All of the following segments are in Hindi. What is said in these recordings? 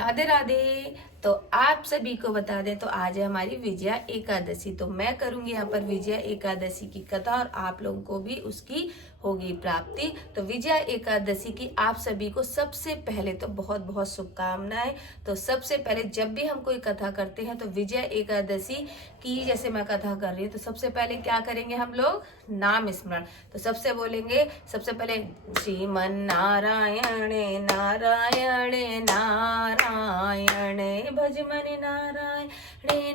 राधे राधे। तो आप सभी को बता दें तो आज है हमारी विजया एकादशी। तो मैं करूंगी यहाँ पर विजया एकादशी की कथा और आप लोगों को भी उसकी होगी प्राप्ति। तो विजया एकादशी की आप सभी को सबसे पहले तो बहुत बहुत शुभकामनाएं। तो सबसे पहले जब भी हम कोई कथा करते हैं तो विजया एकादशी की जैसे मैं कथा कर रही हूँ तो सबसे पहले क्या करेंगे हम लोग, नाम स्मरण। तो सबसे बोलेंगे सबसे पहले श्रीमन नारायण नारायण नारायण भज मन नारायण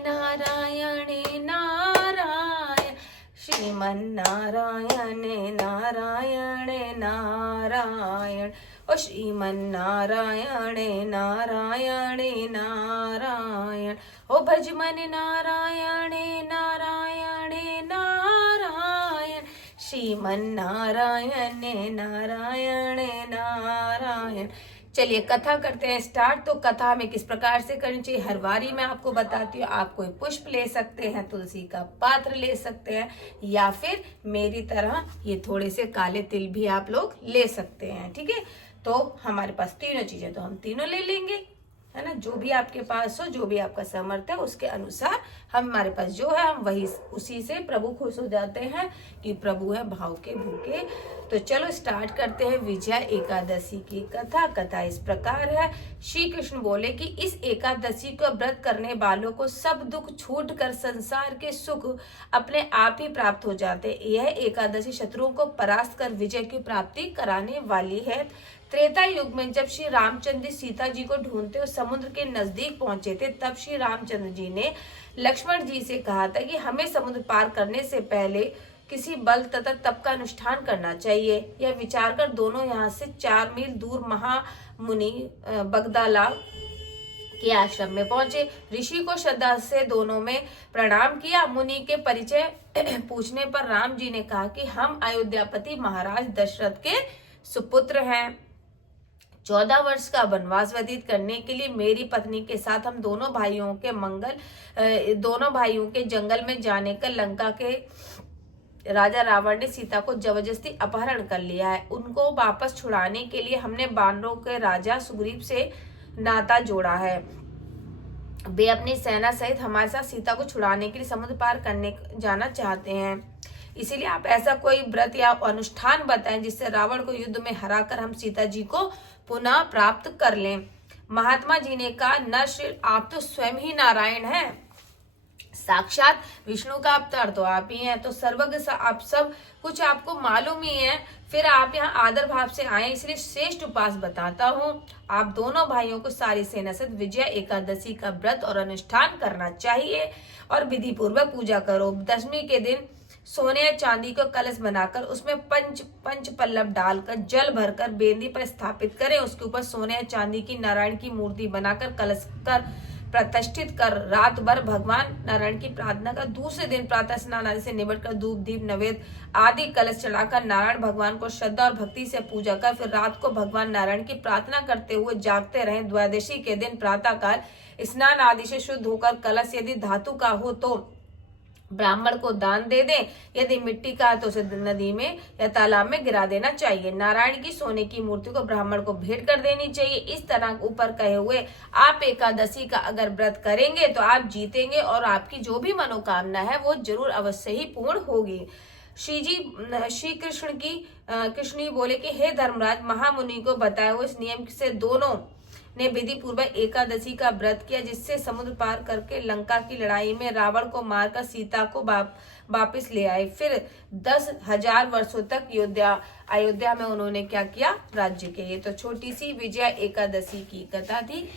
नारायण नारायण श्रीमन नारायण नारायण नारायण ओ श्रीमन नारायण नारायण नारायण ओ भज मन नारायण नारायण नारायण श्रीमन नारायण नारायण नारायण। चलिए कथा करते हैं स्टार्ट। तो कथा में किस प्रकार से करनी चाहिए हर बारी मैं आपको बताती हूँ। आप कोई पुष्प ले सकते हैं, तुलसी का पात्र ले सकते हैं, या फिर मेरी तरह ये थोड़े से काले तिल भी आप लोग ले सकते हैं। ठीक है, तो हमारे पास तीनों चीजें तो हम तीनों ले लेंगे, है ना। जो भी आपके पास हो, जो भी आपका सामर्थ्य है उसके अनुसार हमारे पास जो है हम वही उसी से प्रभु खुश हो जाते हैं कि प्रभु है भाव के भूखे। तो चलो स्टार्ट करते हैं विजया एकादशी की कथा। कथा इस प्रकार है। श्री कृष्ण बोले कि इस एकादशी को व्रत करने वालों को सब दुख छूटकर संसार के सुख अपने आप ही प्राप्त हो जाते। यह एकादशी शत्रुओं को परास्त कर विजय की प्राप्ति कराने वाली है। त्रेता युग में जब श्री रामचंद्र सीता जी को ढूंढते हुए समुद्र के नजदीक पहुंचे थे, तब श्री रामचंद्र जी ने लक्ष्मण जी से कहा था कि हमें समुद्र पार करने से पहले किसी बल तथा तप का अनुष्ठान करना चाहिए। यह विचार कर दोनों यहाँ से 4 मील दूर महामुनि बगदाला के आश्रम में पहुंचे। ऋषि को श्रद्धा से दोनों में प्रणाम किया। मुनि के परिचय पूछने पर राम जी ने कहा कि हम अयोध्यापति महाराज दशरथ के सुपुत्र हैं। 14 वर्ष का वनवास व्यतीत करने के लिए मेरी पत्नी के साथ हम दोनों भाइयों के जंगल में जाने का लंका के राजा रावण ने सीता को जबरदस्ती अपहरण कर लिया है। उनको वापस छुड़ाने के लिए हमने वानरों के राजा सुग्रीव से नाता जोड़ा है। वे अपनी सेना सहित हमारे साथ सीता को छुड़ाने के लिए समुद्र पार करने जाना चाहते हैं। इसीलिए आप ऐसा कोई व्रत या अनुष्ठान बताएं जिससे रावण को युद्ध में हराकर हम सीता जी को पुनः प्राप्त कर लें। महात्मा जी ने कहा, नर आप तो स्वयं ही नारायण हैं, साक्षात विष्णु का अवतार तो आप ही हैं, तो सर्वज्ञ आप सब कुछ आपको मालूम ही है। फिर आप यहाँ आदर भाव से आए, इसलिए श्रेष्ठ उपाय बताता हूँ। आप दोनों भाइयों को सारी सेना सहित विजया एकादशी का व्रत और अनुष्ठान करना चाहिए और विधि पूर्वक पूजा करो। दशमी के दिन सोने या चांदी को कलश बनाकर उसमें पंच पल्लव डालकर जल भरकर बेदी पर स्थापित करें। उसके ऊपर सोने या चांदी की नारायण की मूर्ति बनाकर कलश कर प्रतिष्ठित कर रात भर भगवान नारायण की प्रार्थना कर। दूसरे दिन प्रातः स्नान आदि से निबट कर धूप दीप नैवेद्य आदि कलश चढ़ाकर नारायण भगवान को श्रद्धा और भक्ति से पूजा कर फिर रात को भगवान नारायण की प्रार्थना करते हुए जागते रहें। द्वादशी के दिन प्रातः काल स्नान आदि से शुद्ध होकर कलश यदि धातु का हो तो ब्राह्मण को दान दे दें, यदि मिट्टी का है तो उसे नदी में या तालाब में गिरा देना चाहिए। नारायण की सोने की मूर्ति को ब्राह्मण को भेंट कर देनी चाहिए। इस तरह ऊपर कहे हुए आप एकादशी का अगर व्रत करेंगे तो आप जीतेंगे और आपकी जो भी मनोकामना है वो जरूर अवश्य ही पूर्ण होगी। श्री कृष्ण बोले कि हे धर्मराज, महामुनि को बताए हुए इस नियम से दोनों ने विधि पूर्वक एकादशी का व्रत किया, जिससे समुद्र पार करके लंका की लड़ाई में रावण को मारकर सीता को वापिस ले आए। फिर 10,000 वर्षों तक अयोध्या में उन्होंने क्या किया, राज्य किया। ये तो छोटी सी विजया एकादशी की कथा थी।